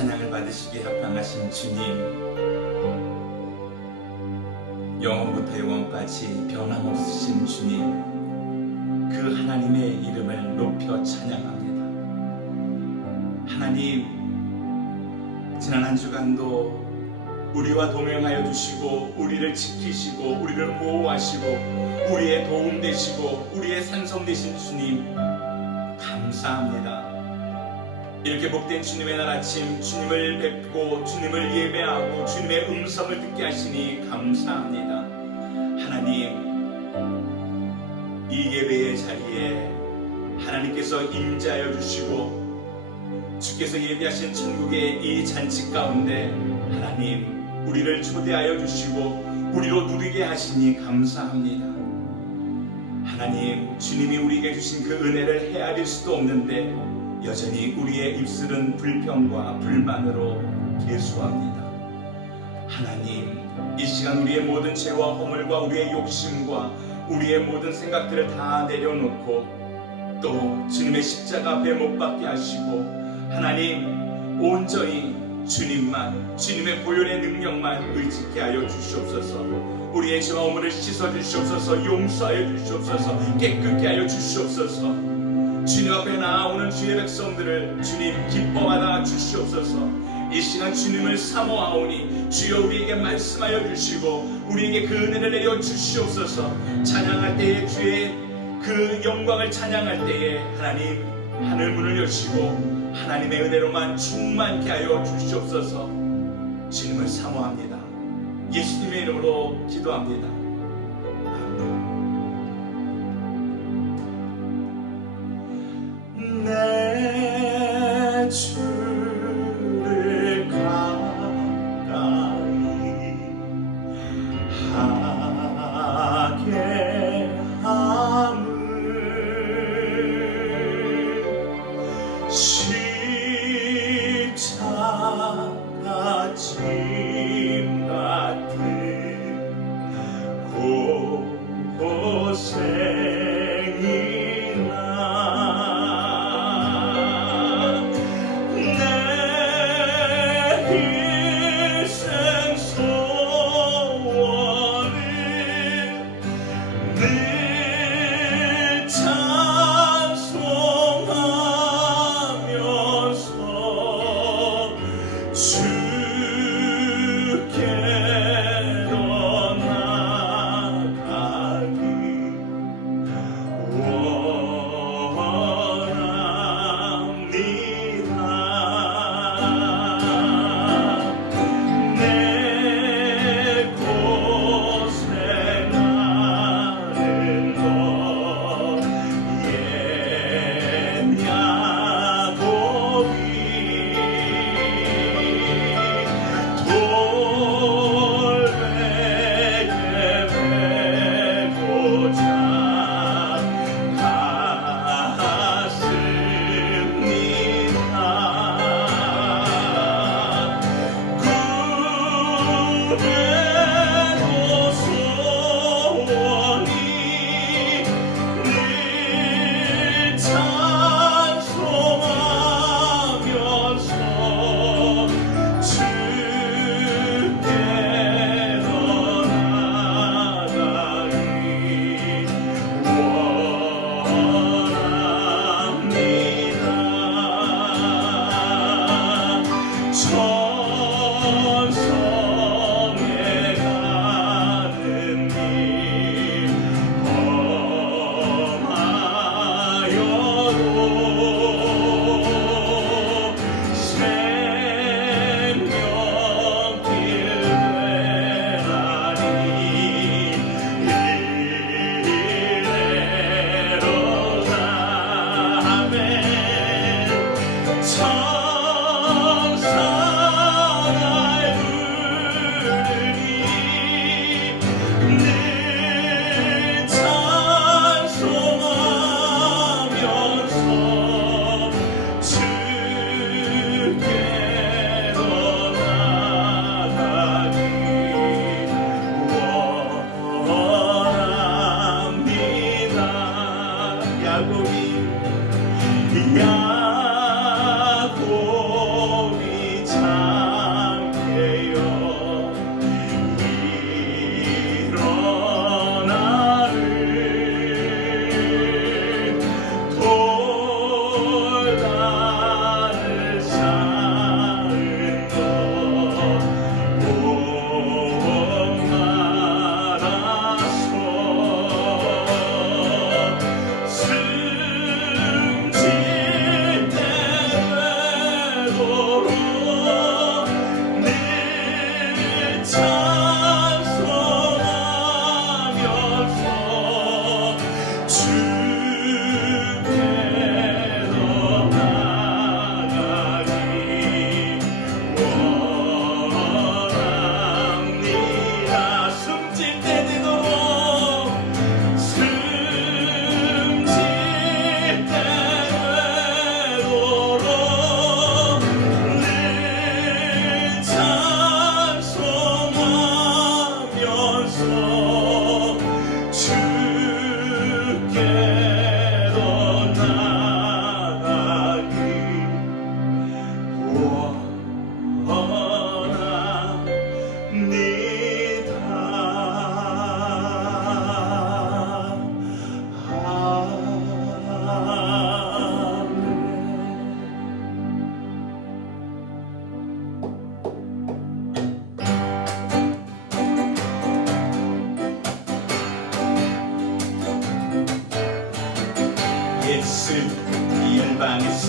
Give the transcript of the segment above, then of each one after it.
찬양을 받으시기에 합당하신 주님, 영원부터 영원까지 변함없으신 주님, 그 하나님의 이름을 높여 찬양합니다. 하나님, 지난 한 주간도 우리와 동행하여 주시고 우리를 지키시고 우리를 보호하시고 우리의 도움 되시고 우리의 산성 되신 주님, 감사합니다. 이렇게 복된 주님의 날 아침 주님을 뵙고 주님을 예배하고 주님의 음성을 듣게 하시니 감사합니다. 하나님, 이 예배의 자리에 하나님께서 임재하여 주시고 주께서 예비하신 천국의 이 잔치 가운데 하나님 우리를 초대하여 주시고 우리로 누리게 하시니 감사합니다. 하나님, 주님이 우리에게 주신 그 은혜를 헤아릴 수도 없는데 여전히 우리의 입술은 불평과 불만으로 계수합니다. 하나님, 이 시간 우리의 모든 죄와 허물과 우리의 욕심과 우리의 모든 생각들을 다 내려놓고 또 주님의 십자가 앞에 못 박게 하시고 하나님 온전히 주님만, 주님의 보혈의 능력만 의지케 하여 주시옵소서. 우리의 죄와 허물을 씻어 주시옵소서. 용서하여 주시옵소서. 깨끗게 하여 주시옵소서. 주님 앞에 나아오는 주의 백성들을 주님 기뻐하다 주시옵소서. 이 시간 주님을 사모하오니 주여 우리에게 말씀하여 주시고 우리에게 그 은혜를 내려 주시옵소서. 찬양할 때에 주의 그 영광을 찬양할 때에 하나님 하늘 문을 여시고 하나님의 은혜로만 충만케 하여 주시옵소서. 주님을 사모합니다. 예수님의 이름으로 기도합니다. 내 주를 가까이 하게 함을 십자가 짐 같은 고생이나 내 일생 소원을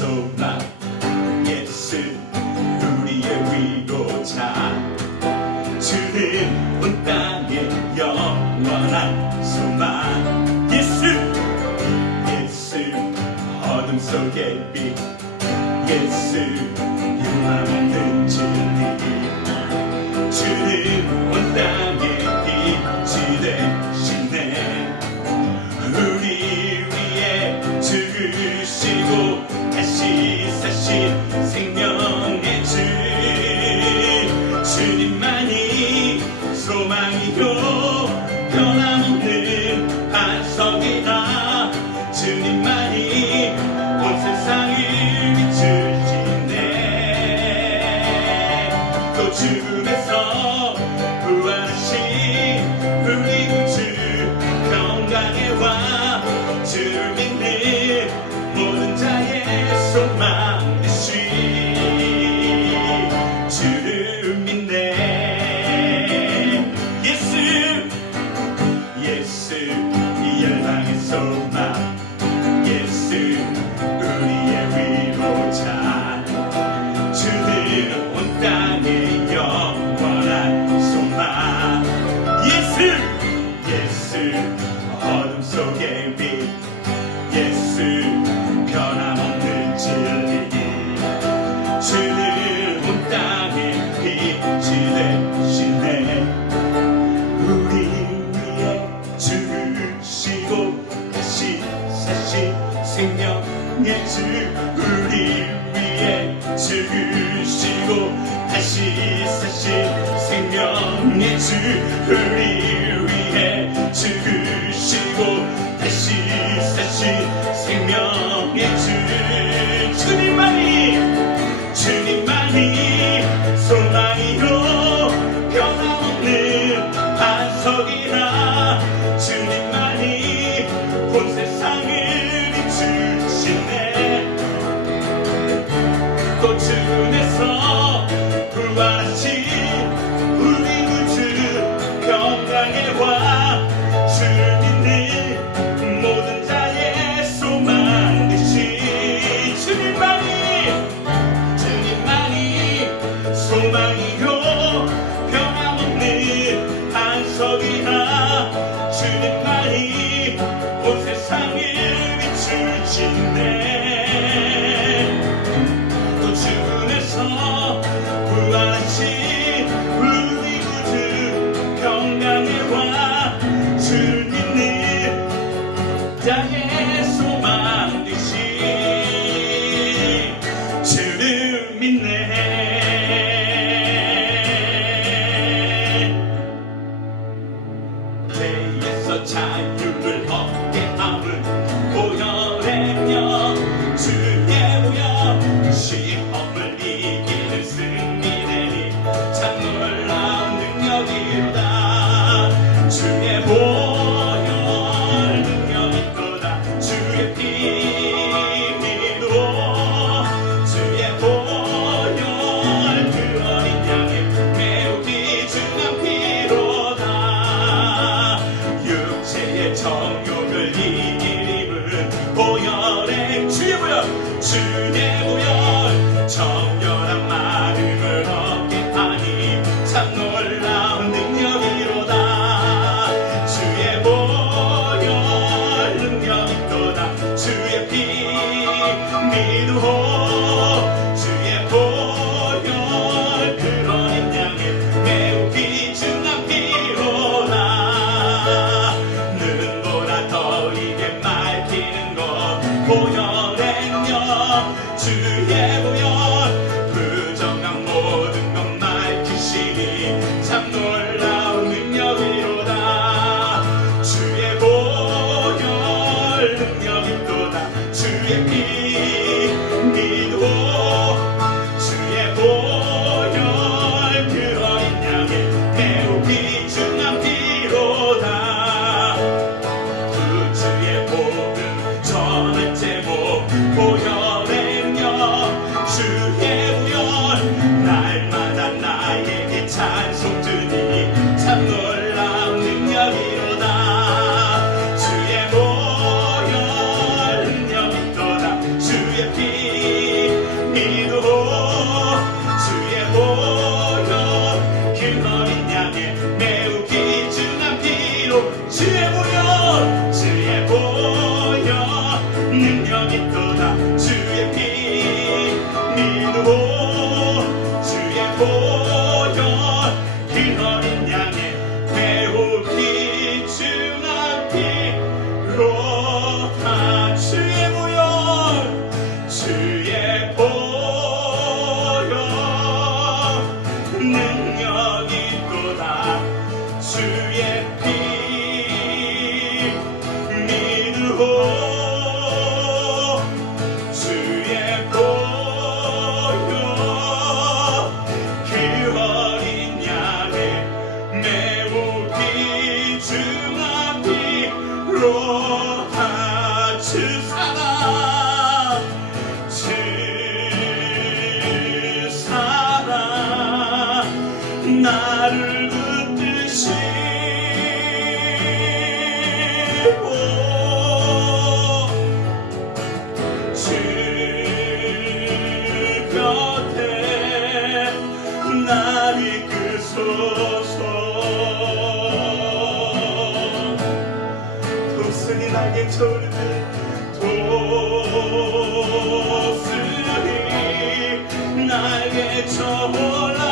소망 예수 우리의 위로자 주는 온 땅에 영원한 소망 예수 어둠 속의 빛 예수 유망 없는 진리 주는 온 땅에 빛이 되시네 우리 위에 죽으시고 다시 사신 생명의 주 주님만이 소망이요 변함없는 반석이다 주님만이 온 세상을 비추시네 또 죽음에서 부활하신 우리 구주 평강에 와 주를 믿는 모든 자의 소망 되시 주를 믿네 예수 이 열방의 소망 예수 우리의 위로자 주는 온 땅에 영원한 소망 예수 어둠 속의 빛 예수 변함없는 진리 주는 온 땅에 빛이 되시네 우리 위에 죽으시고 다시 사신 생명의 주 우리 위에 죽으시고 다시 사신 생명의 주 우리 위에 죽으시고 다시 사신 생명의 주 주님만이 소망이요 변함없는 반석이라 주님만이 온 세상을 비추시네 또 주님에서 부활하신 우리 구주 평강에 와 주를 믿는 모든 자의 소망 되신 주님만이 소망이요 변함없는 반석이라 주님만이 온 세상을 비추시네 또 주님에서 부활하신 우리 구주 평강에 와 주를 믿는 자의 소망 되신 주를 믿네 죄에서 자유를 얻게 함을 보혈의며 주의 보혈 시험을 이기는 승리되니 참 놀라운 능력이로다 주의 보혈 능력 있도다 주의 피로 주의 보혈 그 어린 양의 매우 귀중한 피로다 육체의 주의 보혈 주의 보혈 능력 있도다 주의 피 믿고 주의 보혈 그 어린 양의 매우 귀중한 피로 다 주의 보혈 주의 보혈 능력 있도다 주의 피 믿고 주의 보혈 그 어린 양의 매우 귀중한 피로 다 주 사랑 주 사랑 나를 붙드시고 주 곁에 날 이끄소서 독수리 날개 조르듯 독수리 날개 올라가듯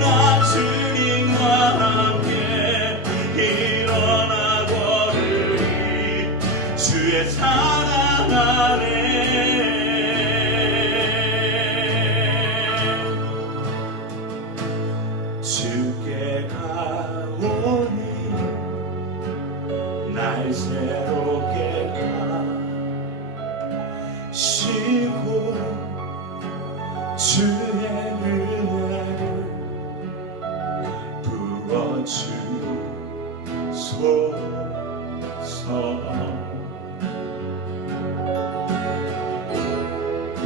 나 주님과 함께 일어나 걸으리 주의 사랑 안에 주께 가오니 날 새롭게 하시고 주의 은혜를 부어주소서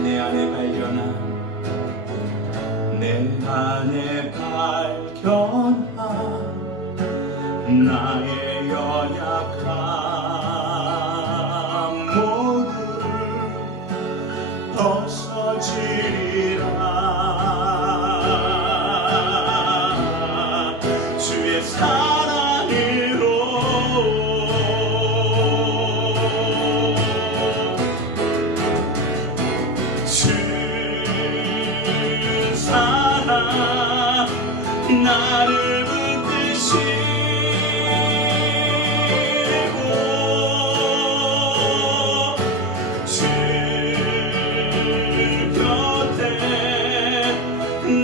내 안에 발견한 나의 연약함 모두 벗어지리라 주의 사랑으로 주 사랑 나를 붙드시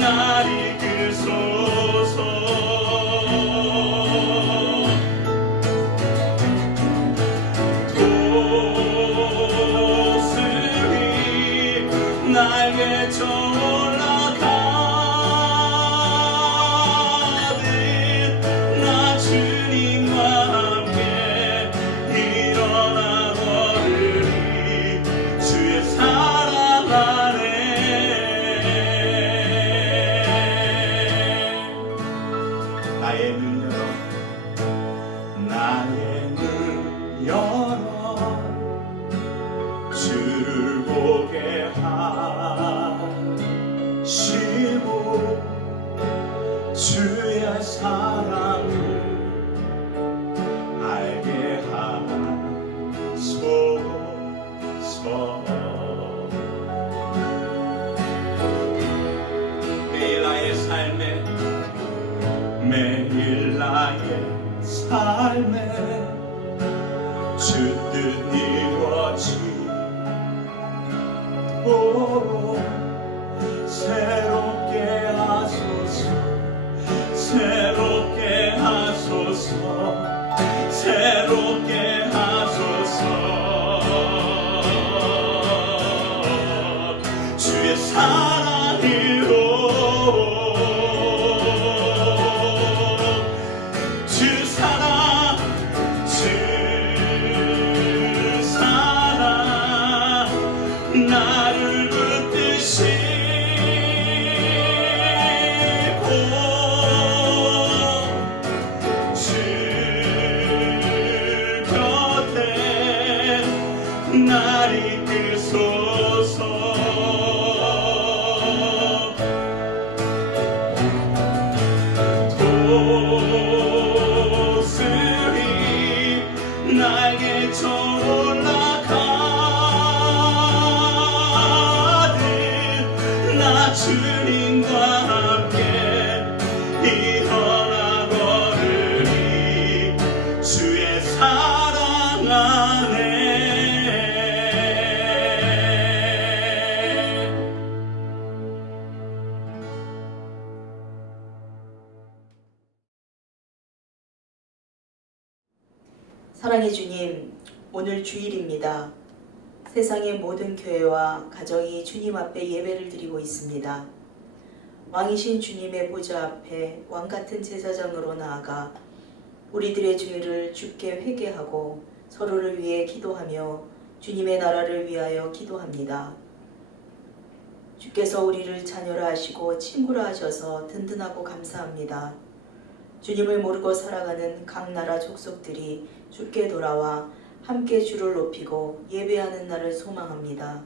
날 이끄소서 독수리 날개 올라가듯 나 주님과 함께 일어나 걸으리 주의 사랑 안에 나의 눈 열어 주를 보게 하시고 주의 사랑을 알게 하소서 매일 나의 삶에 주 뜻 이루어지도록 새롭게 하소서 새롭게 하소서 새롭게 하소서 주의 사랑으로 주 사랑 사랑의 주님, 오늘 주일입니다. 세상의 모든 교회와 가정이 주님 앞에 예배를 드리고 있습니다. 왕이신 주님의 보좌 앞에 왕같은 제사장으로 나아가 우리들의 죄를 주께 회개하고 서로를 위해 기도하며 주님의 나라를 위하여 기도합니다. 주께서 우리를 자녀라 하시고 친구라 하셔서 든든하고 감사합니다. 주님을 모르고 살아가는 각 나라 족속들이 주께 돌아와 함께 주를 높이고 예배하는 날을 소망합니다.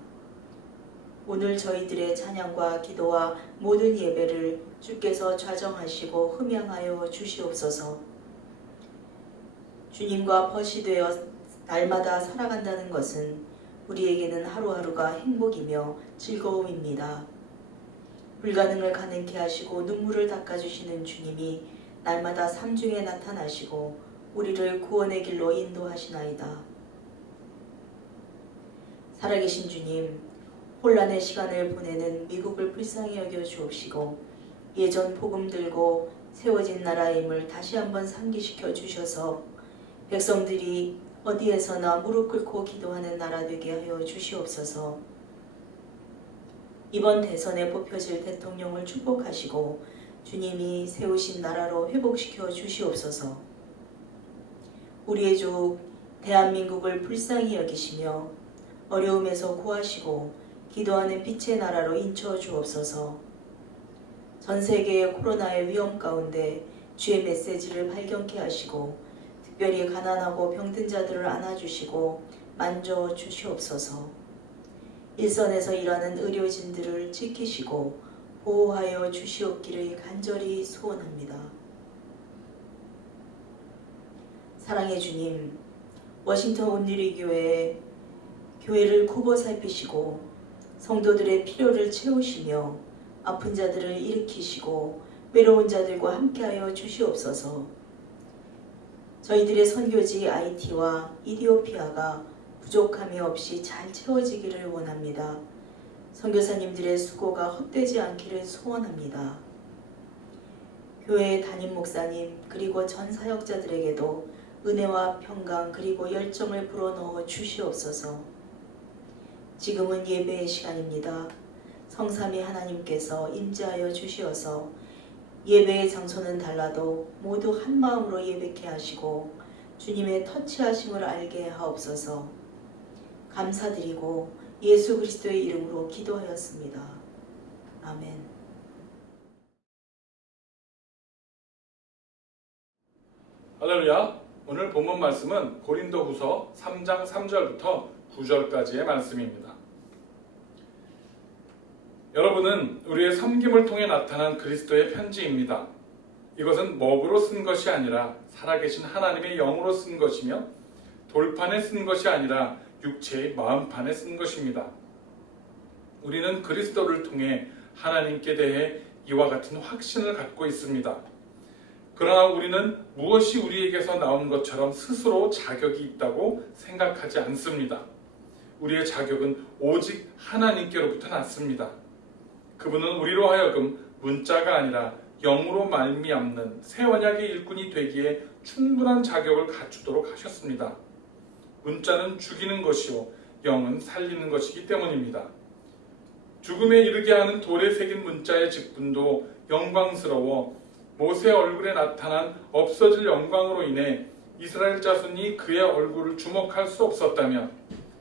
오늘 저희들의 찬양과 기도와 모든 예배를 주께서 좌정하시고 흠양하여 주시옵소서. 주님과 벗이 되어 날마다 살아간다는 것은 우리에게는 하루하루가 행복이며 즐거움입니다. 불가능을 가능케 하시고 눈물을 닦아주시는 주님이 날마다 삶 중에 나타나시고 우리를 구원의 길로 인도하시나이다. 살아계신 주님, 혼란의 시간을 보내는 미국을 불쌍히 여겨 주옵시고 예전 복음 들고 세워진 나라의 힘을 다시 한번 상기시켜 주셔서 백성들이 어디에서나 무릎 꿇고 기도하는 나라 되게 하여 주시옵소서. 이번 대선에 뽑혀질 대통령을 축복하시고 주님이 세우신 나라로 회복시켜 주시옵소서. 우리의 주 대한민국을 불쌍히 여기시며 어려움에서 구하시고 기도하는 빛의 나라로 인쳐 주옵소서. 전 세계의 코로나의 위험 가운데 주의 메시지를 발견케 하시고 특별히 가난하고 병든 자들을 안아주시고 만져 주시옵소서. 일선에서 일하는 의료진들을 지키시고 보호하여 주시옵기를 간절히 소원합니다. 사랑의 주님, 워싱턴 온누리 교회를 굽어 살피시고 성도들의 필요를 채우시며 아픈 자들을 일으키시고 외로운 자들과 함께하여 주시옵소서. 저희들의 선교지 IT와 이디오피아가 부족함이 없이 잘 채워지기를 원합니다. 선교사님들의 수고가 헛되지 않기를 소원합니다. 교회의 담임 목사님 그리고 전 사역자들에게도 은혜와 평강 그리고 열정을 불어넣어 주시옵소서. 지금은 예배의 시간입니다. 성삼위 하나님께서 임재하여 주시어서 예배의 장소는 달라도 모두 한 마음으로 예배케 하시고 주님의 터치하심을 알게 하옵소서. 감사드리고 예수 그리스도의 이름으로 기도하였습니다. 아멘. 할렐루야. 오늘 본문 말씀은 고린도후서 3장 3절부터 9절까지의 말씀입니다. 여러분은 우리의 섬김을 통해 나타난 그리스도의 편지입니다. 이것은 먹으로 쓴 것이 아니라 살아계신 하나님의 영으로 쓴 것이며 돌판에 쓴 것이 아니라 육체의 마음판에 쓴 것입니다. 우리는 그리스도를 통해 하나님께 대해 이와 같은 확신을 갖고 있습니다. 그러나 우리는 무엇이 우리에게서 나온 것처럼 스스로 자격이 있다고 생각하지 않습니다. 우리의 자격은 오직 하나님께로부터 났습니다. 그분은 우리로 하여금 문자가 아니라 영으로 말미암는 새 언약의 일꾼이 되기에 충분한 자격을 갖추도록 하셨습니다. 문자는 죽이는 것이요 영은 살리는 것이기 때문입니다. 죽음에 이르게 하는 돌에 새긴 문자의 직분도 영광스러워 모세 얼굴에 나타난 없어질 영광으로 인해 이스라엘 자손이 그의 얼굴을 주목할 수 없었다면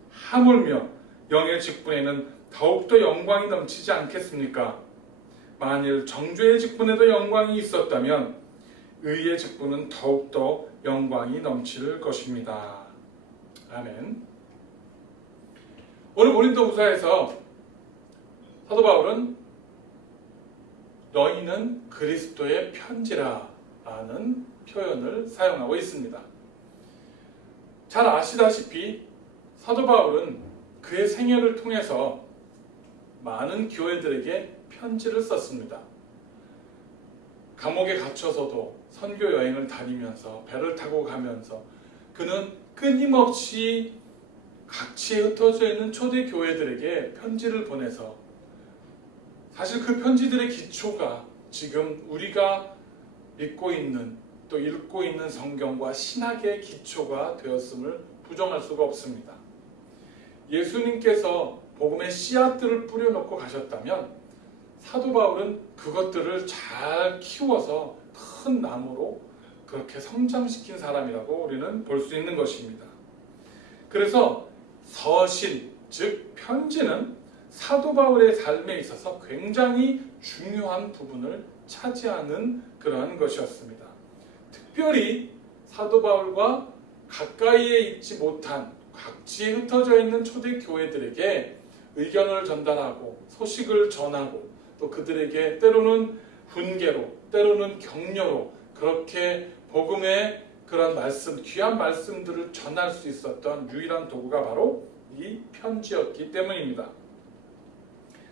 하물며 영의 직분에는 더욱더 영광이 넘치지 않겠습니까? 만일 정죄의 직분에도 영광이 있었다면 의의 직분은 더욱더 영광이 넘칠 것입니다. 아멘. 오늘 고린도후서에서 사도 바울은 너희는 그리스도의 편지라 라는 표현을 사용하고 있습니다. 잘 아시다시피 사도 바울은 그의 생애를 통해서 많은 교회들에게 편지를 썼습니다. 감옥에 갇혀서도 선교 여행을 다니면서 배를 타고 가면서 그는 끊임없이 각지에 흩어져 있는 초대 교회들에게 편지를 보내서 사실 그 편지들의 기초가 지금 우리가 믿고 있는 또 읽고 있는 성경과 신학의 기초가 되었음을 부정할 수가 없습니다. 예수님께서 복음의 씨앗들을 뿌려놓고 가셨다면 사도 바울은 그것들을 잘 키워서 큰 나무로 그렇게 성장시킨 사람이라고 우리는 볼 수 있는 것입니다. 그래서 서신, 즉 편지는 사도 바울의 삶에 있어서 굉장히 중요한 부분을 차지하는 그러한 것이었습니다. 특별히 사도 바울과 가까이에 있지 못한 각지에 흩어져 있는 초대 교회들에게 의견을 전달하고 소식을 전하고 또 그들에게 때로는 훈계로 때로는 격려로 그렇게 복음의 그런 말씀, 귀한 말씀들을 전할 수 있었던 유일한 도구가 바로 이 편지였기 때문입니다.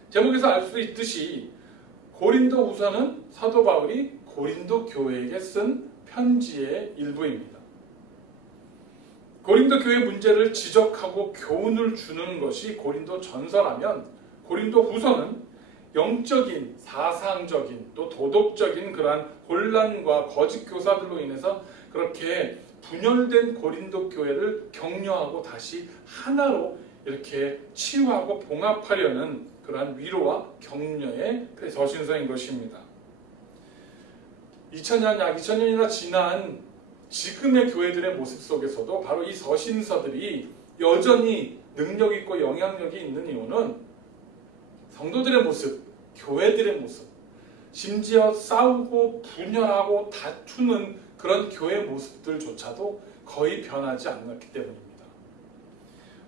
제목에서 알 수 있듯이 고린도후서는 사도 바울이 고린도 교회에게 쓴 편지의 일부입니다. 고린도 교회 문제를 지적하고 교훈을 주는 것이 고린도 전서라면 고린도 후서는 영적인, 사상적인, 또 도덕적인 그러한 혼란과 거짓 교사들로 인해서 그렇게 분열된 고린도 교회를 격려하고 다시 하나로 이렇게 치유하고 봉합하려는 그러한 위로와 격려의 서신서인 것입니다. 약 2000년이나 지난 지금의 교회들의 모습 속에서도 바로 이 서신서들이 여전히 능력 있고 영향력이 있는 이유는 성도들의 모습, 교회들의 모습, 심지어 싸우고 분열하고 다투는 그런 교회 모습들조차도 거의 변하지 않았기 때문입니다.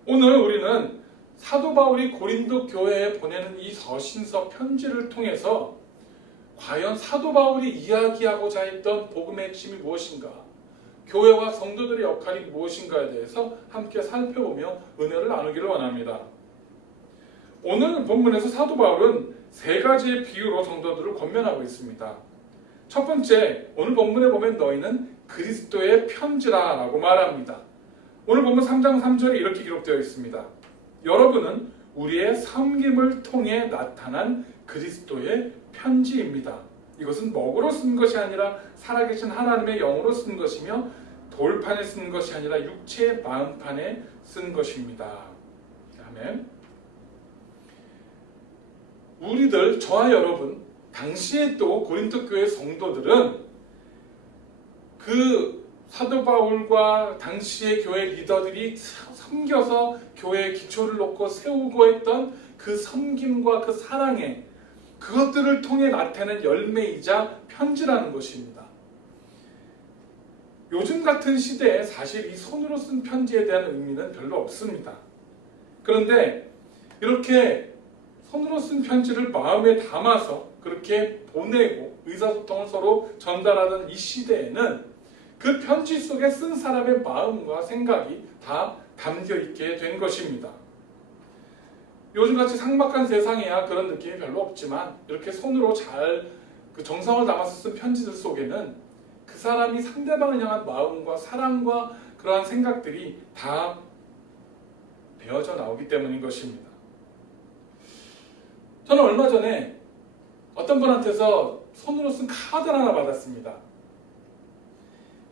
오늘 우리는 사도 바울이 고린도 교회에 보내는 이 서신서 편지를 통해서 과연 사도 바울이 이야기하고자 했던 복음의 핵심이 무엇인가, 교회와 성도들의 역할이 무엇인가에 대해서 함께 살펴보며 은혜를 나누기를 원합니다. 오늘 본문에서 사도 바울은 세 가지의 비유로 성도들을 권면하고 있습니다. 첫 번째, 오늘 본문에 보면 너희는 그리스도의 편지라 라고 말합니다. 오늘 본문 3장 3절에 이렇게 기록되어 있습니다. 여러분은 우리의 섬김을 통해 나타난 그리스도의 편지입니다. 이것은 먹으로 쓴 것이 아니라 살아계신 하나님의 영으로 쓴 것이며 돌판에 쓴 것이 아니라 육체의 마음판에 쓴 것입니다. 아멘. 우리들, 저와 여러분, 당시에 또 고린도 교회 성도들은 그 사도 바울과 당시의 교회 리더들이 섬겨서 교회의 기초를 놓고 세우고 했던 그 섬김과 그 사랑에 그것들을 통해 나타낸 열매이자 편지라는 것입니다. 요즘 같은 시대에 사실 이 손으로 쓴 편지에 대한 의미는 별로 없습니다. 그런데 이렇게 손으로 쓴 편지를 마음에 담아서 그렇게 보내고 의사소통을 서로 전달하는 이 시대에는 그 편지 속에 쓴 사람의 마음과 생각이 다 담겨있게 된 것입니다. 요즘같이 삭막한 세상에야 그런 느낌이 별로 없지만 이렇게 손으로 잘 그 정성을 담아서 쓴 편지들 속에는 그 사람이 상대방을 향한 마음과 사랑과 그러한 생각들이 다 배어져 나오기 때문인 것입니다. 저는 얼마 전에 어떤 분한테서 손으로 쓴 카드를 하나 받았습니다.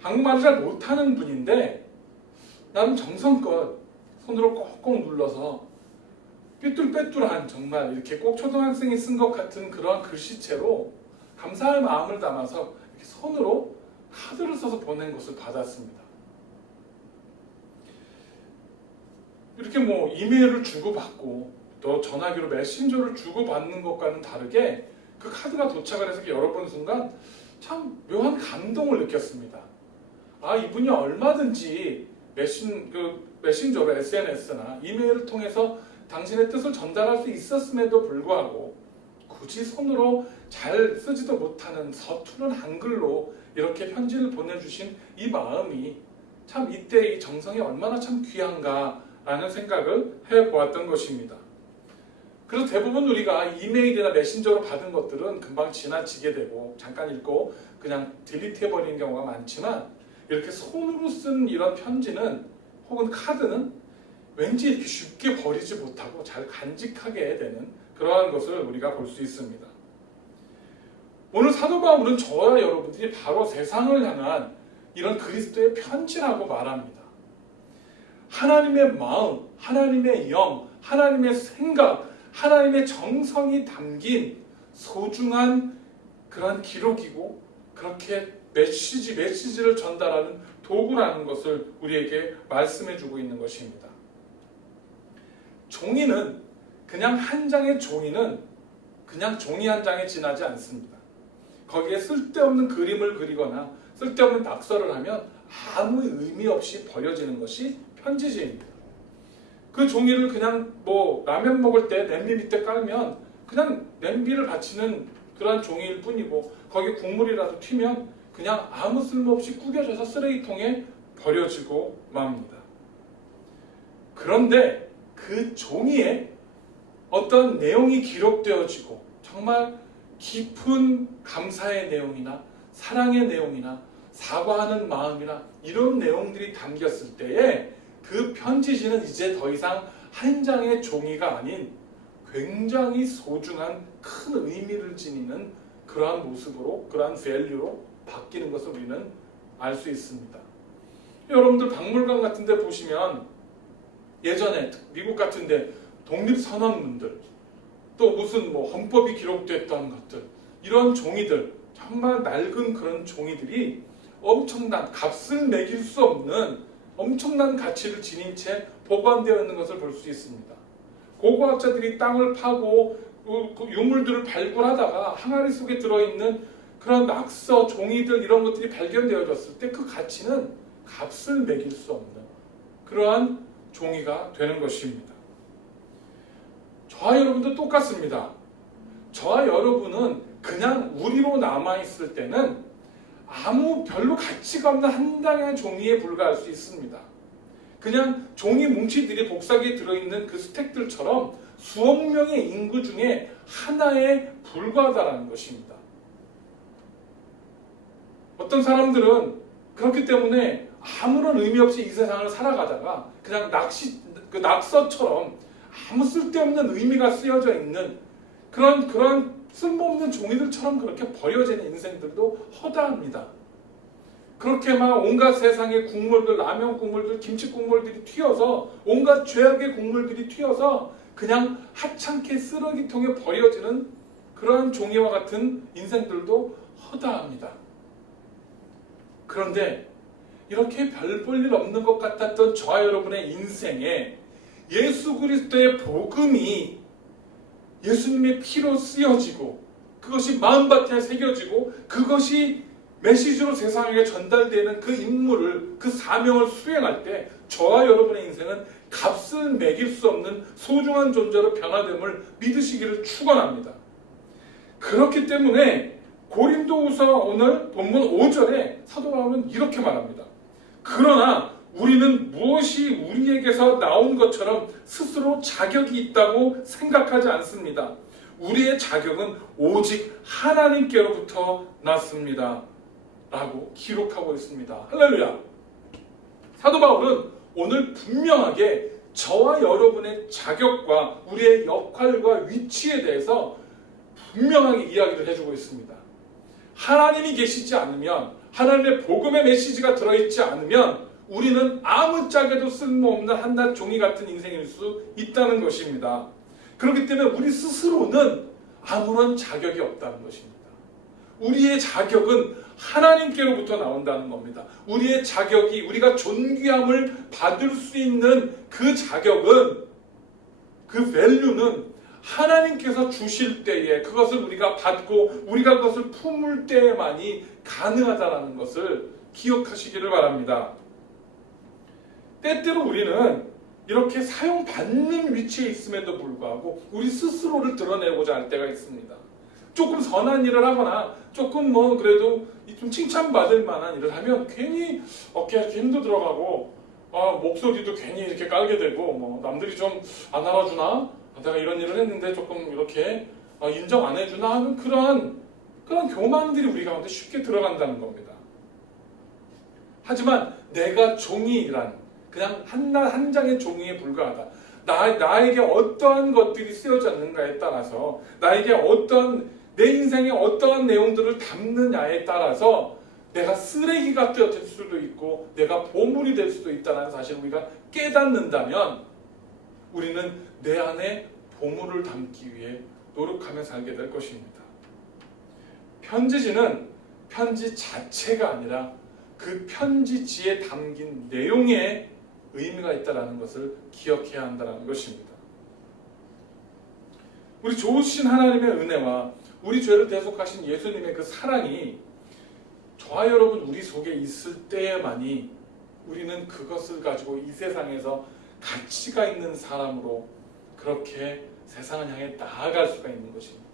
한국말을 잘 못하는 분인데 나름 정성껏 손으로 꼭꼭 눌러서 삐뚤빼뚤한 정말 이렇게 꼭 초등학생이 쓴 것 같은 그러한 글씨체로 감사의 마음을 담아서 이렇게 손으로 카드를 써서 보낸 것을 받았습니다. 이렇게 뭐 이메일을 주고받고 또 전화기로 메신저를 주고받는 것과는 다르게 그 카드가 도착을 해서 열어본 순간 참 묘한 감동을 느꼈습니다. 아, 이분이 얼마든지 메신저로 SNS나 이메일을 통해서 당신의 뜻을 전달할 수 있었음에도 불구하고 굳이 손으로 잘 쓰지도 못하는 서투른 한글로 이렇게 편지를 보내주신 이 마음이 참 이때 이 정성이 얼마나 참 귀한가라는 생각을 해보았던 것입니다. 그래서 대부분 우리가 이메일이나 메신저로 받은 것들은 금방 지나치게 되고 잠깐 읽고 그냥 딜리트해버리는 경우가 많지만 이렇게 손으로 쓴 이런 편지는 혹은 카드는 왠지 이렇게 쉽게 버리지 못하고 잘 간직하게 되는 그러한 것을 우리가 볼 수 있습니다. 오늘 사도 바울은 저와 여러분들이 바로 세상을 향한 이런 그리스도의 편지라고 말합니다. 하나님의 마음, 하나님의 영, 하나님의 생각, 하나님의 정성이 담긴 소중한 그런 기록이고 그렇게 메시지를 전달하는 도구라는 것을 우리에게 말씀해주고 있는 것입니다. 종이는 그냥 한 장의 종이는 그냥 종이 한 장에 지나지 않습니다. 거기에 쓸데없는 그림을 그리거나 쓸데없는 낙서를 하면 아무 의미 없이 버려지는 것이 편지지입니다. 그 종이를 그냥 라면 먹을 때 냄비 밑에 깔면 그냥 냄비를 받치는 그런 종이일 뿐이고 거기에 국물이라도 튀면 그냥 아무 쓸모없이 구겨져서 쓰레기통에 버려지고 맙니다. 그런데 그 종이에 어떤 내용이 기록되어지고 정말 깊은 감사의 내용이나 사랑의 내용이나 사과하는 마음이나 이런 내용들이 담겼을 때에 그 편지지는 이제 더 이상 한 장의 종이가 아닌 굉장히 소중한 큰 의미를 지니는 그러한 모습으로, 그러한 밸류로 바뀌는 것을 우리는 알 수 있습니다. 여러분들 박물관 같은 데 보시면 예전에 미국 같은 데 독립선언문들 또 무슨 헌법이 기록됐던 것들 이런 종이들 정말 낡은 그런 종이들이 엄청난 값을 매길 수 없는 엄청난 가치를 지닌 채 보관되어 있는 것을 볼 수 있습니다. 고고학자들이 땅을 파고 그 유물들을 발굴하다가 항아리 속에 들어있는 그런 낙서, 종이들 이런 것들이 발견되어졌을 때 그 가치는 값을 매길 수 없는 그러한 종이가 되는 것입니다. 저와 여러분도 똑같습니다. 저와 여러분은 그냥 우리로 남아있을 때는 아무 별로 가치가 없는 한 장의 종이에 불과할 수 있습니다. 그냥 종이 뭉치들이 복사기에 들어있는 그 스택들처럼 수억 명의 인구 중에 하나에 불과하다는 것입니다. 어떤 사람들은 그렇기 때문에 아무런 의미 없이 이 세상을 살아가다가 그냥 낙서처럼 아무 쓸데없는 의미가 쓰여져 있는 그런 쓸모없는 종이들처럼 그렇게 버려지는 인생들도 허다합니다. 그렇게 막 온갖 세상의 국물들, 라면 국물들, 김치 국물들이 튀어서 온갖 죄악의 국물들이 튀어서 그냥 하찮게 쓰레기통에 버려지는 그러한 종이와 같은 인생들도 허다합니다. 그런데 이렇게 별 볼 일 없는 것 같았던 저와 여러분의 인생에 예수 그리스도의 복음이 예수님의 피로 쓰여지고 그것이 마음밭에 새겨지고 그것이 메시지로 세상에게 전달되는 그 임무를, 그 사명을 수행할 때 저와 여러분의 인생은 값을 매길 수 없는 소중한 존재로 변화됨을 믿으시기를 축원합니다. 그렇기 때문에 고린도후서 오늘 본문 5절에 사도 바울은 이렇게 말합니다. 그러나 우리는 무엇이 우리에게서 나온 것처럼 스스로 자격이 있다고 생각하지 않습니다. 우리의 자격은 오직 하나님께로부터 났습니다. 라고 기록하고 있습니다. 할렐루야! 사도 바울은 오늘 분명하게 저와 여러분의 자격과 우리의 역할과 위치에 대해서 분명하게 이야기를 해주고 있습니다. 하나님이 계시지 않으면, 하나님의 복음의 메시지가 들어있지 않으면 우리는 아무짝에도 쓸모없는 한낱 종이 같은 인생일 수 있다는 것입니다. 그렇기 때문에 우리 스스로는 아무런 자격이 없다는 것입니다. 우리의 자격은 하나님께로부터 나온다는 겁니다. 우리의 자격이, 우리가 존귀함을 받을 수 있는 그 자격은, 그 밸류는 하나님께서 주실 때에 그것을 우리가 받고 우리가 그것을 품을 때에만이 가능하다는 것을 기억하시기를 바랍니다. 때때로 우리는 이렇게 사용받는 위치에 있음에도 불구하고 우리 스스로를 드러내고자 할 때가 있습니다. 조금 선한 일을 하거나 조금 그래도 좀 칭찬받을 만한 일을 하면 괜히 어깨에 이렇게 힘도 들어가고 목소리도 괜히 이렇게 깔게 되고 남들이 좀 안 알아주나? 내가 이런 일을 했는데 조금 이렇게 인정 안 해주나 하는 그런 교만들이 우리 가운데 쉽게 들어간다는 겁니다. 하지만 내가 종이란 그냥 한 장의 종이에 불과하다. 나에게 어떠한 것들이 쓰여졌는가에 따라서 나에게 어떠한 내 인생에 어떠한 내용들을 담느냐에 따라서 내가 쓰레기가 될 수도 있고 내가 보물이 될 수도 있다는 사실을 우리가 깨닫는다면 우리는 내 안에 보물을 담기 위해 노력하며 살게 될 것입니다. 편지지는 편지 자체가 아니라 그 편지지에 담긴 내용에 의미가 있다는 것을 기억해야 한다는 것입니다. 우리 좋으신 하나님의 은혜와 우리 죄를 대속하신 예수님의 그 사랑이 저와 여러분 우리 속에 있을 때에만이 우리는 그것을 가지고 이 세상에서 가치가 있는 사람으로 그렇게 세상을 향해 나아갈 수가 있는 것입니다.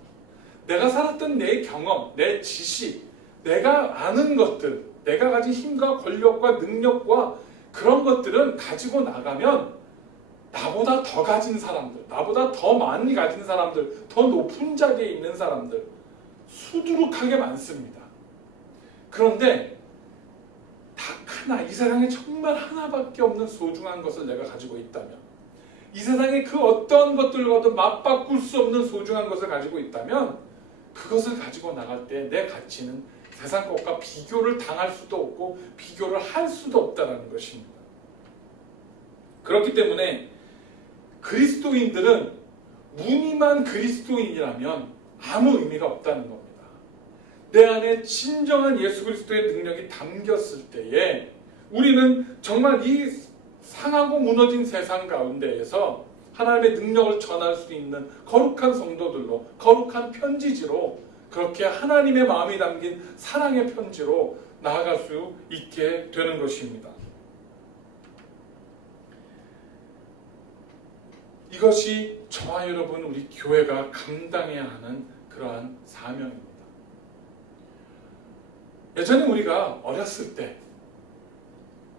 내가 살았던 내 경험, 내 지식, 내가 아는 것들, 내가 가진 힘과 권력과 능력과 그런 것들은 가지고 나가면 나보다 더 가진 사람들, 나보다 더 많이 가진 사람들, 더 높은 자리에 있는 사람들 수두룩하게 많습니다. 그런데 딱 하나, 이 세상에 정말 하나밖에 없는 소중한 것을 내가 가지고 있다면, 이 세상에 그 어떤 것들과도 맞바꿀 수 없는 소중한 것을 가지고 있다면 그것을 가지고 나갈 때 내 가치는 세상 것과 비교를 당할 수도 없고 비교를 할 수도 없다는 것입니다. 그렇기 때문에 그리스도인들은 무늬만 그리스도인이라면 아무 의미가 없다는 겁니다. 내 안에 진정한 예수 그리스도의 능력이 담겼을 때에 우리는 정말 이 상하고 무너진 세상 가운데에서 하나님의 능력을 전할 수 있는 거룩한 성도들로, 거룩한 편지지로, 그렇게 하나님의 마음이 담긴 사랑의 편지로 나아갈 수 있게 되는 것입니다. 이것이 저와 여러분 우리 교회가 감당해야 하는 그러한 사명입니다. 예전에 우리가 어렸을 때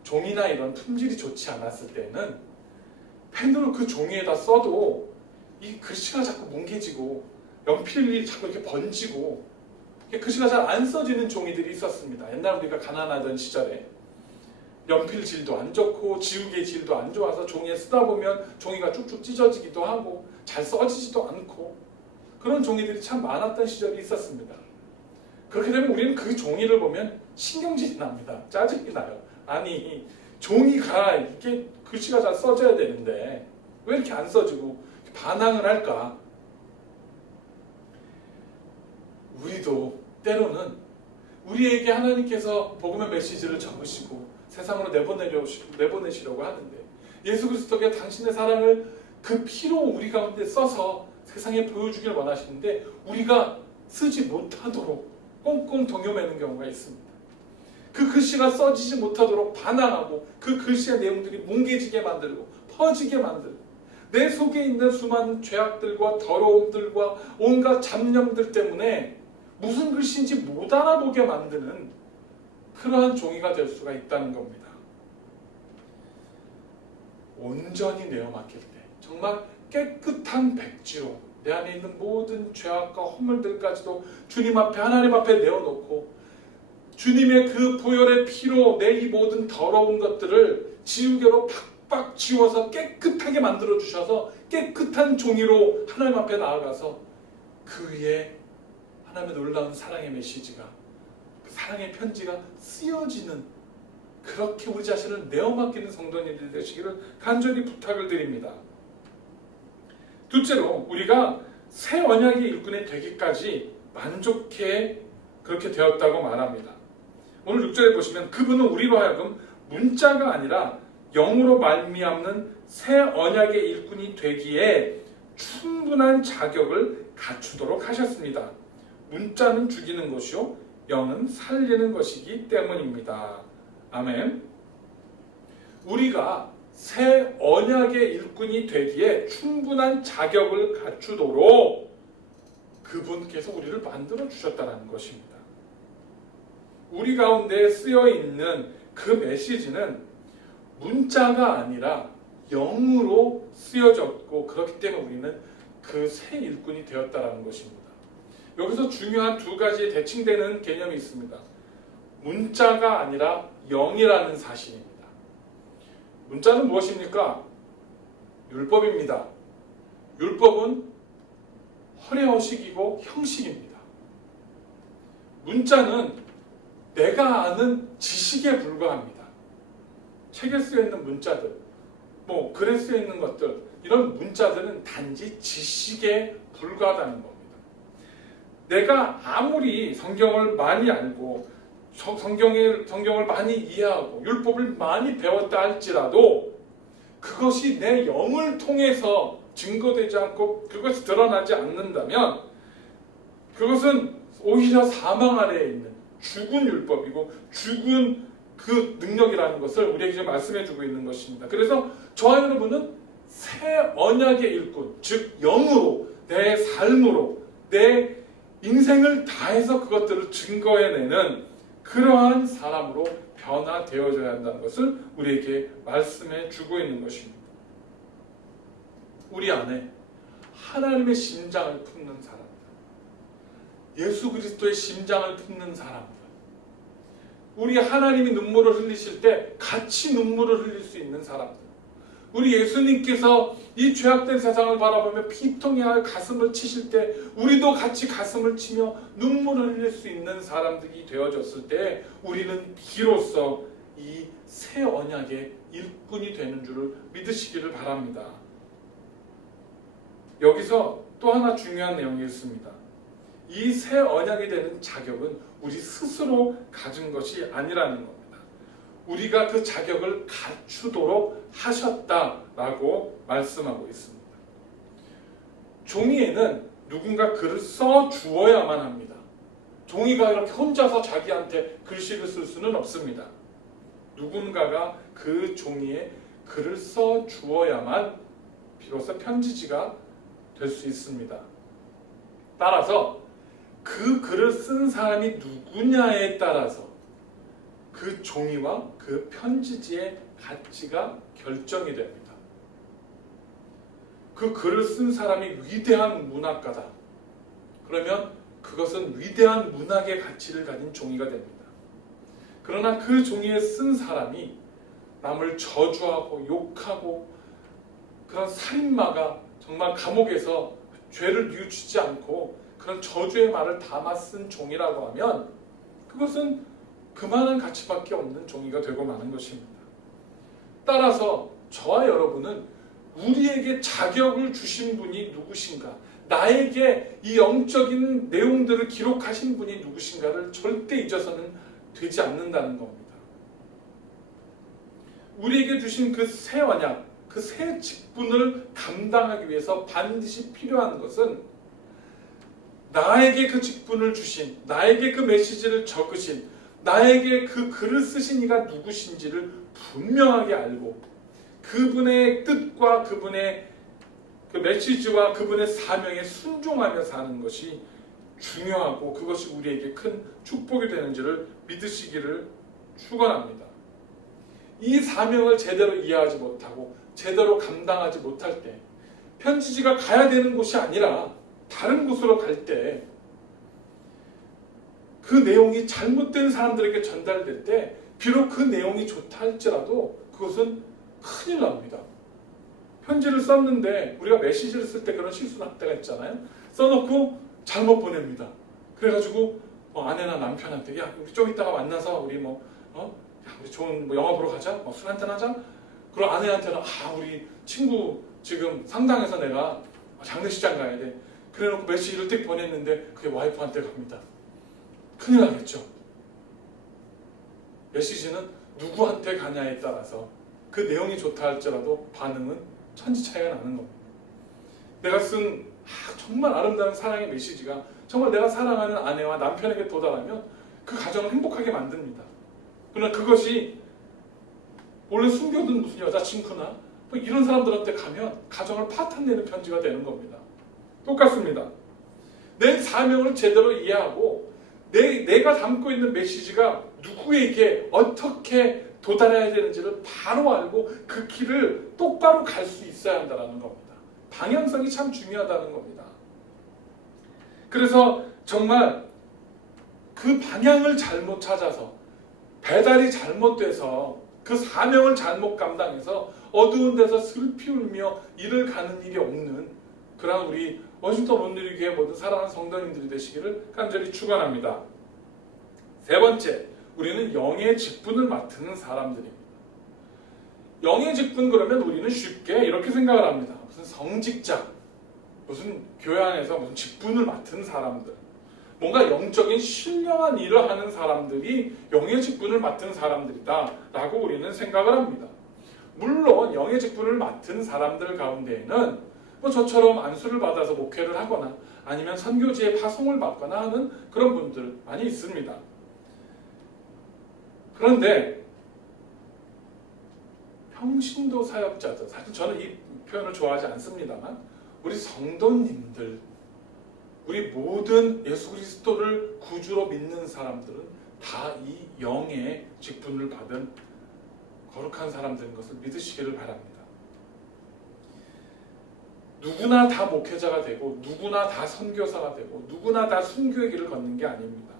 종이나 이런 품질이 좋지 않았을 때는 펜으로 그 종이에다 써도 이 글씨가 자꾸 뭉개지고 연필이 자꾸 이렇게 번지고 글씨가 잘 안 써지는 종이들이 있었습니다. 옛날 우리가 가난하던 시절에 연필 질도 안 좋고 지우개 질도 안 좋아서 종이에 쓰다 보면 종이가 쭉쭉 찢어지기도 하고 잘 써지지도 않고 그런 종이들이 참 많았던 시절이 있었습니다. 그렇게 되면 우리는 그 종이를 보면 신경질이 납니다. 짜증이 나요. 아니 종이가 이게 글씨가 잘 써져야 되는데 왜 이렇게 안 써지고 반항을 할까? 우리도 때로는 우리에게 하나님께서 복음의 메시지를 적으시고 세상으로 내보내시려고 하는데 예수 그리스도께 당신의 사랑을 그 피로 우리 가운데 써서 세상에 보여주길 원하시는데 우리가 쓰지 못하도록 꽁꽁 동여매는 경우가 있습니다. 그 글씨가 써지지 못하도록 반항하고 그 글씨의 내용들이 뭉개지게 만들고 퍼지게 만들고 내 속에 있는 수많은 죄악들과 더러움들과 온갖 잡념들 때문에 무슨 글씨인지 못 알아보게 만드는 그러한 종이가 될 수가 있다는 겁니다. 온전히 내어 맡길 때 정말 깨끗한 백지로 내 안에 있는 모든 죄악과 허물들까지도 주님 앞에 하나님 앞에 내어놓고 주님의 그 보혈의 피로 내 이 모든 더러운 것들을 지우개로 팍팍 지워서 깨끗하게 만들어 주셔서 깨끗한 종이로 하나님 앞에 나아가서 그 위에 하나님의 놀라운 사랑의 메시지가 그 사랑의 편지가 쓰여지는 그렇게 우리 자신을 내어맡기는 성도님들 되시기를 간절히 부탁을 드립니다. 둘째로 우리가 새 언약의 일꾼이 되기까지 만족해 그렇게 되었다고 말합니다. 오늘 6절에 보시면 그분은 우리로 하여금 문자가 아니라 영으로 말미암는 새 언약의 일꾼이 되기에 충분한 자격을 갖추도록 하셨습니다. 문자는 죽이는 것이요 영은 살리는 것이기 때문입니다. 아멘. 우리가 새 언약의 일꾼이 되기에 충분한 자격을 갖추도록 그분께서 우리를 만들어 주셨다는 것입니다. 우리 가운데 쓰여 있는 그 메시지는 문자가 아니라 영으로 쓰여졌고 그렇기 때문에 우리는 그 새 일꾼이 되었다는 것입니다. 여기서 중요한 두 가지 대칭되는 개념이 있습니다. 문자가 아니라 영이라는 사실입니다. 문자는 무엇입니까? 율법입니다. 율법은 허례허식이고 형식입니다. 문자는 내가 아는 지식에 불과합니다. 책에 쓰여 있는 문자들, 글에 쓰여 있는 것들, 이런 문자들은 단지 지식에 불과하다는 겁니다. 내가 아무리 성경을 많이 알고 성경을 많이 이해하고 율법을 많이 배웠다 할지라도 그것이 내 영을 통해서 증거되지 않고 그것이 드러나지 않는다면 그것은 오히려 사망 아래에 있는 죽은 율법이고 죽은 그 능력이라는 것을 우리에게 지금 말씀해주고 있는 것입니다. 그래서 저와 여러분은 새 언약의 일꾼, 즉 영으로, 내 삶으로, 내 인생을 다해서 그것들을 증거해내는 그러한 사람으로 변화되어져야 한다는 것을 우리에게 말씀해 주고 있는 것입니다. 우리 안에 하나님의 심장을 품는 사람들, 예수 그리스도의 심장을 품는 사람들, 우리 하나님이 눈물을 흘리실 때 같이 눈물을 흘릴 수 있는 사람들, 우리 예수님께서 이 죄악된 세상을 바라보며 피통해할 가슴을 치실 때 우리도 같이 가슴을 치며 눈물을 흘릴 수 있는 사람들이 되어졌을 때 우리는 비로소 이 새 언약의 일꾼이 되는 줄을 믿으시기를 바랍니다. 여기서 또 하나 중요한 내용이 있습니다. 이 새 언약이 되는 자격은 우리 스스로 가진 것이 아니라는 겁니다. 우리가 그 자격을 갖추도록 하셨다라고 말씀하고 있습니다. 종이에는 누군가 글을 써 주어야만 합니다. 종이가 이렇게 혼자서 자기한테 글씨를 쓸 수는 없습니다. 누군가가 그 종이에 글을 써 주어야만 비로소 편지지가 될 수 있습니다. 따라서 그 글을 쓴 사람이 누구냐에 따라서 그 종이와 그 편지지의 가치가 결정이 됩니다. 그 글을 쓴 사람이 위대한 문학가다. 그러면 그것은 위대한 문학의 가치를 가진 종이가 됩니다. 그러나 그 종이에 쓴 사람이 남을 저주하고 욕하고 그런 살인마가 정말 감옥에서 죄를 뉘우치지 않고 그런 저주의 말을 담아 쓴 종이라고 하면 그것은 그만한 가치밖에 없는 종이가 되고 마는 것입니다. 따라서 저와 여러분은 우리에게 자격을 주신 분이 누구신가, 나에게 이 영적인 내용들을 기록하신 분이 누구신가를 절대 잊어서는 되지 않는다는 겁니다. 우리에게 주신 그 새 언약, 그 새 직분을 감당하기 위해서 반드시 필요한 것은 나에게 그 직분을 주신, 나에게 그 메시지를 적으신, 나에게 그 글을 쓰신 이가 누구신지를 분명하게 알고 그분의 뜻과 그분의 그 메시지와 그분의 사명에 순종하며 사는 것이 중요하고 그것이 우리에게 큰 축복이 되는지를 믿으시기를 축원합니다. 이 사명을 제대로 이해하지 못하고 제대로 감당하지 못할 때 편지지가 가야 되는 곳이 아니라 다른 곳으로 갈 때 그 내용이 잘못된 사람들에게 전달될 때 비록 그 내용이 좋다 할지라도 그것은 큰일 납니다. 편지를 썼는데 우리가 메시지를 쓸 때 그런 실수를 할 때가 있잖아요. 써놓고 잘못 보냅니다. 그래가지고 아내나 남편한테 야 우리 좀 이따가 만나서 우리 우리 좋은 영화 보러 가자, 술 한잔 하자. 그리고 아내한테는 우리 친구 지금 상당해서 내가 장례식장 가야 돼. 그래놓고 메시지를 띡 보냈는데 그게 와이프한테 갑니다. 큰일 나겠죠. 메시지는 누구한테 가냐에 따라서 그 내용이 좋다 할지라도 반응은 천지 차이가 나는 겁니다. 내가 쓴 정말 아름다운 사랑의 메시지가 정말 내가 사랑하는 아내와 남편에게 도달하면 그 가정을 행복하게 만듭니다. 그러나 그것이 원래 숨겨둔 무슨 여자친구나 이런 사람들한테 가면 가정을 파탄내는 편지가 되는 겁니다. 똑같습니다. 내 사명을 제대로 이해하고 내가 담고 있는 메시지가 누구에게 어떻게 도달해야 되는지를 바로 알고 그 길을 똑바로 갈 수 있어야 한다는 겁니다. 방향성이 참 중요하다는 겁니다. 그래서 정말 그 방향을 잘못 찾아서 배달이 잘못돼서 그 사명을 잘못 감당해서 어두운 데서 슬피 울며 일을 가는 일이 없는 그런 우리 워싱턴 온누리교회 모든 사랑하는 성도님들이 되시기를 간절히 축원합니다. 세 번째, 우리는 영의 직분을 맡는 사람들입니다. 영의 직분 그러면 우리는 쉽게 이렇게 생각을 합니다. 무슨 성직자, 무슨 교회 안에서 무슨 직분을 맡은 사람들, 뭔가 영적인 신령한 일을 하는 사람들이 영의 직분을 맡은 사람들이다 라고 우리는 생각을 합니다. 물론 영의 직분을 맡은 사람들 가운데에는 뭐 저처럼 안수를 받아서 목회를 하거나 아니면 선교지에 파송을 받거나 하는 그런 분들 많이 있습니다. 그런데 평신도 사역자들, 사실 저는 이 표현을 좋아하지 않습니다만 우리 성도님들, 우리 모든 예수 그리스도를 구주로 믿는 사람들은 다 이 영의 직분을 받은 거룩한 사람들인 것을 믿으시기를 바랍니다. 누구나 다 목회자가 되고 누구나 다 선교사가 되고 누구나 다 순교의 길을 걷는 게 아닙니다.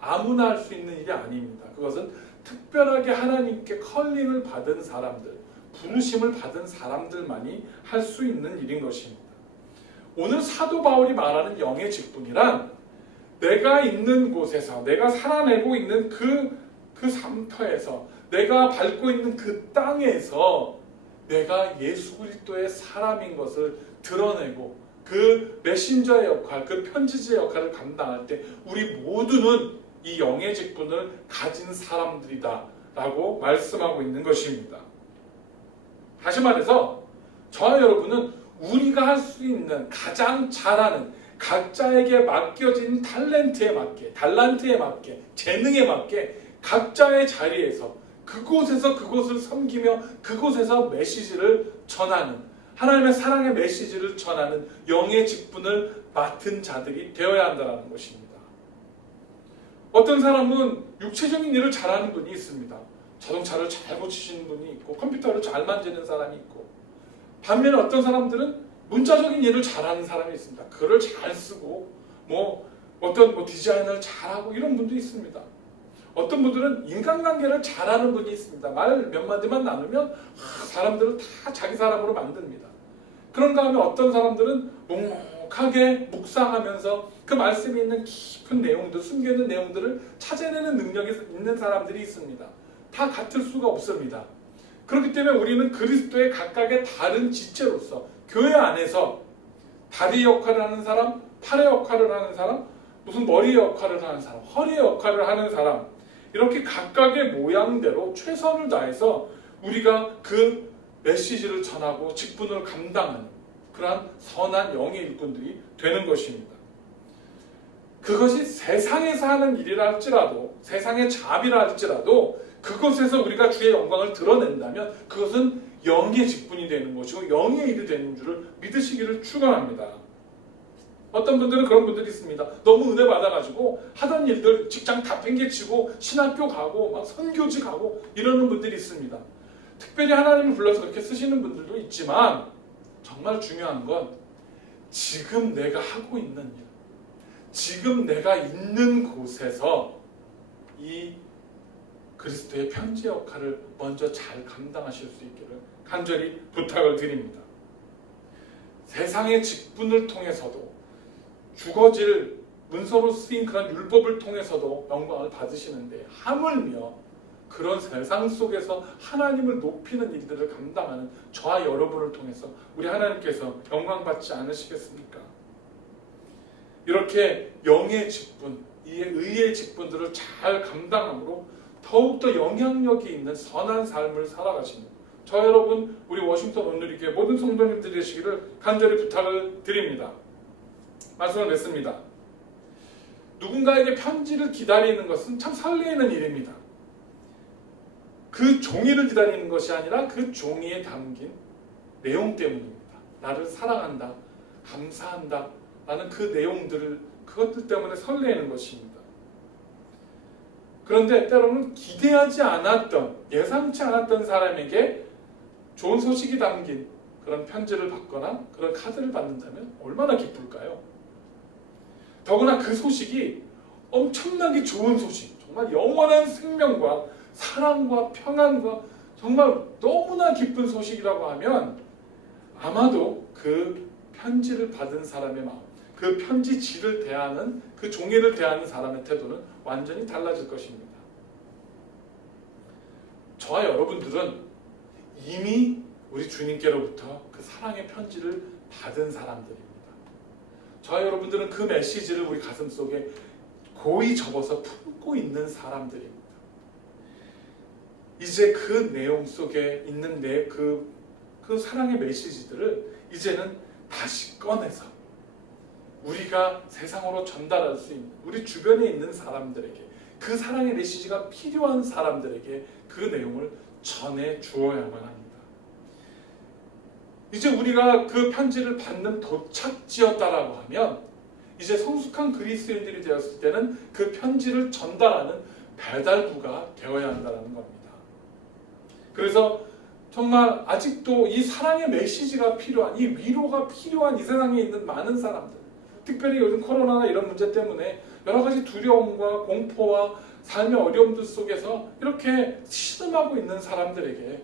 아무나 할 수 있는 일이 아닙니다. 그것은 특별하게 하나님께 컬링을 받은 사람들, 부르심을 받은 사람들만이 할 수 있는 일인 것입니다. 오늘 사도 바울이 말하는 영의 직분이란 내가 있는 곳에서, 내가 살아내고 있는 그 삶터에서, 내가 밟고 있는 그 땅에서 내가 예수 그리스도의 사람인 것을 드러내고 그 메신저의 역할, 그 편지자의 역할을 감당할 때 우리 모두는 이 영의 직분을 가진 사람들이다 라고 말씀하고 있는 것입니다. 다시 말해서 저와 여러분은 우리가 할 수 있는 가장 잘하는 각자에게 맡겨진 달란트에 맞게 재능에 맞게 각자의 자리에서 그곳에서 그곳을 섬기며 그곳에서 메시지를 전하는, 하나님의 사랑의 메시지를 전하는 영의 직분을 맡은 자들이 되어야 한다는 것입니다. 어떤 사람은 육체적인 일을 잘하는 분이 있습니다. 자동차를 잘 고치시는 분이 있고 컴퓨터를 잘 만지는 사람이 있고, 반면에 어떤 사람들은 문자적인 일을 잘하는 사람이 있습니다. 글을 잘 쓰고 어떤 디자인을 잘하고 이런 분도 있습니다. 어떤 분들은 인간관계를 잘하는 분이 있습니다. 말 몇 마디만 나누면 사람들을 다 자기 사람으로 만듭니다. 그런가 하면 어떤 사람들은 묵묵하게 묵상하면서 그 말씀에 있는 깊은 내용들, 숨겨있는 내용들을 찾아내는 능력이 있는 사람들이 있습니다. 다 같을 수가 없습니다. 그렇기 때문에 우리는 그리스도의 각각의 다른 지체로서 교회 안에서 다리 역할을 하는 사람, 팔의 역할을 하는 사람, 무슨 머리의 역할을 하는 사람, 허리의 역할을 하는 사람, 이렇게 각각의 모양대로 최선을 다해서 우리가 그 메시지를 전하고 직분을 감당하는 그러한 선한 영의 일꾼들이 되는 것입니다. 그것이 세상에서 하는 일이라 할지라도, 세상의 잡이라 할지라도 그것에서 우리가 주의 영광을 드러낸다면 그것은 영의 직분이 되는 것이고 영의 일이 되는 줄을 믿으시기를 축원합니다. 어떤 분들은 그런 분들이 있습니다. 너무 은혜 받아가지고 하던 일들 직장 다 팽개치고 신학교 가고 막 선교지 가고 이러는 분들이 있습니다. 특별히 하나님을 불러서 그렇게 쓰시는 분들도 있지만 정말 중요한 건 지금 내가 하고 있는 일, 지금 내가 있는 곳에서 이 그리스도의 편지 역할을 먼저 잘 감당하실 수 있기를 간절히 부탁을 드립니다. 세상의 직분을 통해서도 주거질 문서로 쓰인 그런 율법을 통해서도 영광을 받으시는데 하물며 그런 세상 속에서 하나님을 높이는 일들을 감당하는 저와 여러분을 통해서 우리 하나님께서 영광 받지 않으시겠습니까? 이렇게 영의 직분, 이 의의 직분들을 잘 감당함으로 더욱더 영향력이 있는 선한 삶을 살아가시는 저 여러분, 우리 워싱턴 온누리교회 모든 성도님들이 되시기를 간절히 부탁을 드립니다. 말씀을 맺습니다. 누군가에게 편지를 기다리는 것은 참 설레이는 일입니다. 그 종이를 기다리는 것이 아니라 그 종이에 담긴 내용 때문입니다. 나를 사랑한다, 감사한다 라는 그 내용들을, 그것들 때문에 설레는 것입니다. 그런데 때로는 기대하지 않았던, 예상치 않았던 사람에게 좋은 소식이 담긴 그런 편지를 받거나 그런 카드를 받는다면 얼마나 기쁠까요? 더구나 그 소식이 엄청나게 좋은 소식, 정말 영원한 생명과 사랑과 평안과 정말 너무나 기쁜 소식이라고 하면 아마도 그 편지를 받은 사람의 마음, 그 편지지를 대하는, 그 종이를 대하는 사람의 태도는 완전히 달라질 것입니다. 저와 여러분들은 이미 우리 주님께로부터 그 사랑의 편지를 받은 사람들입니다. 저와 여러분들은 그 메시지를 우리 가슴속에 고이 접어서 품고 있는 사람들입니다. 이제 그 내용 속에 있는 그 사랑의 메시지들을 이제는 다시 꺼내서 우리가 세상으로 전달할 수 있는, 우리 주변에 있는 사람들에게, 그 사랑의 메시지가 필요한 사람들에게 그 내용을 전해 주어야만 합니다. 이제 우리가 그 편지를 받는 도착지였다라고 하면 이제 성숙한 그리스도인들이 되었을 때는 그 편지를 전달하는 배달부가 되어야 한다는 겁니다. 그래서 정말 아직도 이 사랑의 메시지가 필요한, 이 위로가 필요한 이 세상에 있는 많은 사람들, 특별히 요즘 코로나나 이런 문제 때문에 여러 가지 두려움과 공포와 삶의 어려움들 속에서 이렇게 시름하고 있는 사람들에게,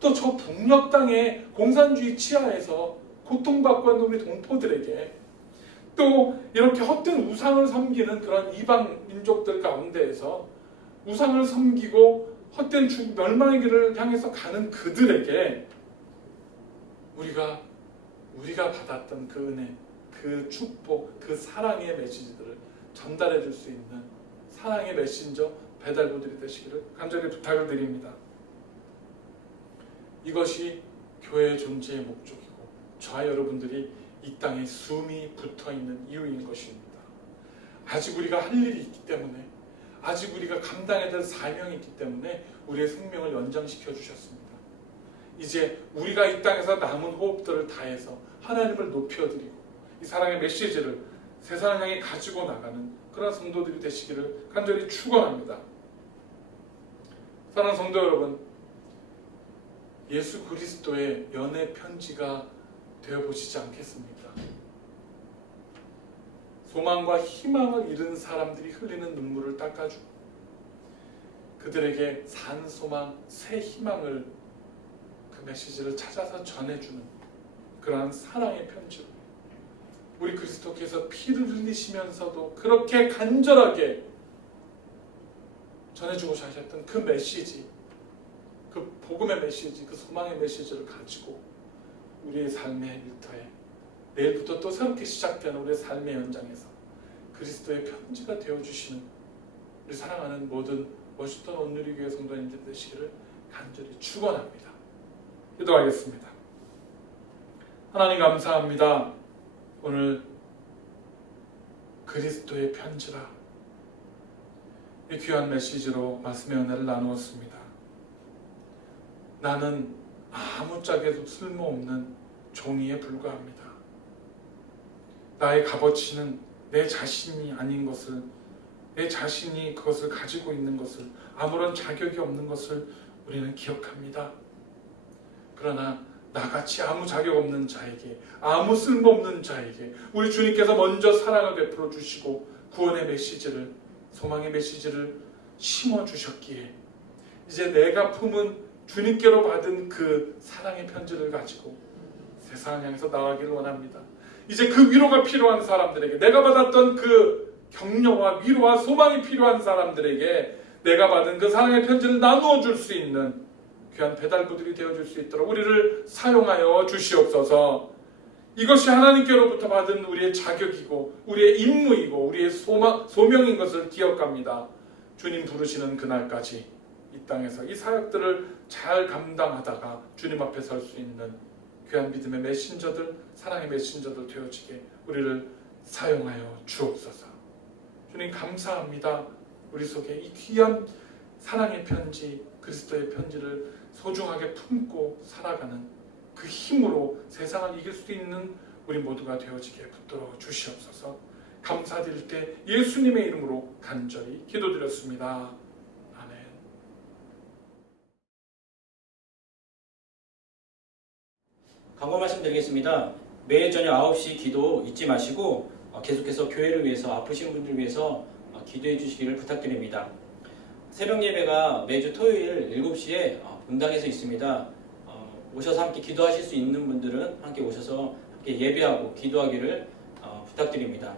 또 저 북녘 땅의 공산주의 치하에서 고통받고 있는 우리 동포들에게, 또 이렇게 헛된 우상을 섬기는 그런 이방 민족들 가운데에서 우상을 섬기고 헛된 멸망의 길을 향해서 가는 그들에게 우리가 받았던 그 은혜, 그 축복, 그 사랑의 메시지들을 전달해 줄 수 있는 사랑의 메신저 배달부들이 되시기를 간절히 부탁을 드립니다. 이것이 교회의 존재의 목적이고 저와 여러분들이 이 땅에 숨이 붙어있는 이유인 것입니다. 아직 우리가 할 일이 있기 때문에, 아직 우리가 감당해야 될 사명이 있기 때문에 우리의 생명을 연장시켜 주셨습니다. 이제 우리가 이 땅에서 남은 호흡들을 다해서 하나님을 높여드리고 이 사랑의 메시지를 세상을 향해 가지고 나가는 그런 성도들이 되시기를 간절히 축원합니다. 사랑하는 성도 여러분, 예수 그리스도의 연애 편지가 되어보시지 않겠습니까? 소망과 희망을 잃은 사람들이 흘리는 눈물을 닦아주고 그들에게 산 소망, 새 희망을, 그 메시지를 찾아서 전해주는 그러한 사랑의 편지로 우리 그리스도께서 피를 흘리시면서도 그렇게 간절하게 전해주고 하셨던 그 메시지, 그 복음의 메시지, 그 소망의 메시지를 가지고 우리의 삶의 일터에 내일부터 또 새롭게 시작되는 우리의 삶의 현장에서 그리스도의 편지가 되어주시는 우리 사랑하는 모든 워싱턴 온누리교회 성도님들 되시기를 간절히 축원합니다. 기도하겠습니다. 하나님 감사합니다. 오늘 그리스도의 편지라 이 귀한 메시지로 말씀의 은혜를 나누었습니다. 나는 아무짝에도 쓸모없는 종이에 불과합니다. 나의 값어치는 내 자신이 아닌 것을, 내 자신이 그것을 가지고 있는 것을, 아무런 자격이 없는 것을 우리는 기억합니다. 그러나 나같이 아무 자격 없는 자에게, 아무 쓸모없는 자에게 우리 주님께서 먼저 사랑을 베풀어 주시고 구원의 메시지를, 소망의 메시지를 심어주셨기에 이제 내가 품은 주님께로 받은 그 사랑의 편지를 가지고 세상을 향해서 나가기를 원합니다. 이제 그 위로가 필요한 사람들에게, 내가 받았던 그 격려와 위로와 소망이 필요한 사람들에게 내가 받은 그 사랑의 편지를 나누어 줄 수 있는 귀한 배달부들이 되어줄 수 있도록 우리를 사용하여 주시옵소서. 이것이 하나님께로부터 받은 우리의 자격이고 우리의 임무이고 우리의 소명인 것을 기억합니다. 주님 부르시는 그날까지 이 땅에서 이 사역들을 잘 감당하다가 주님 앞에 설 수 있는 귀한 믿음의 메신저들, 사랑의 메신저들 되어지게 우리를 사용하여 주옵소서. 주님 감사합니다. 우리 속에 이 귀한 사랑의 편지, 그리스도의 편지를 소중하게 품고 살아가는 그 힘으로 세상을 이길 수 있는 우리 모두가 되어지게 붙들어 주시옵소서. 감사드릴 때 예수님의 이름으로 간절히 기도드렸습니다. 아멘. 광고 말씀드리겠습니다. 매일 저녁 9시 기도 잊지 마시고 계속해서 교회를 위해서, 아프신 분들을 위해서 기도해 주시기를 부탁드립니다. 새벽 예배가 매주 토요일 7시에 분당에서 있습니다. 오셔서 함께 기도하실 수 있는 분들은 함께 오셔서 함께 예배하고 기도하기를 부탁드립니다.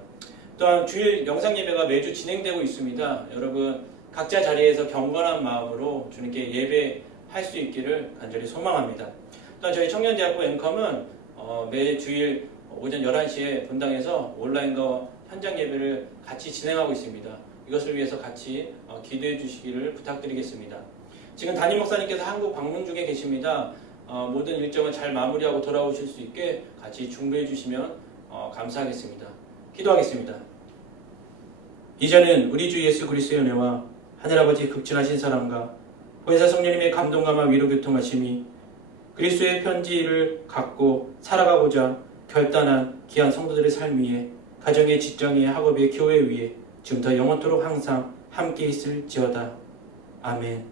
또한 주일 영상 예배가 매주 진행되고 있습니다. 여러분 각자 자리에서 경건한 마음으로 주님께 예배할 수 있기를 간절히 소망합니다. 또한 저희 청년대학부 앵컴은 매 주일 오전 11시에 본당에서 온라인과 현장 예배를 같이 진행하고 있습니다. 이것을 위해서 같이 기도해 주시기를 부탁드리겠습니다. 지금 담임 목사님께서 한국 방문 중에 계십니다. 모든 일정을 잘 마무리하고 돌아오실 수 있게 같이 중보해 주시면 감사하겠습니다. 기도하겠습니다. 이제는 우리 주 예수 그리스도의 은혜와 하늘아버지 극진하신 사랑과 보혜사 성령님의 감동감화 위로 교통하심이 그리스도의 편지를 갖고 살아가고자 결단한 귀한 성도들의 삶 위에 가정의 직장의 학업의 교회 위에 지금부터 영원토록 항상 함께 있을지어다. 아멘.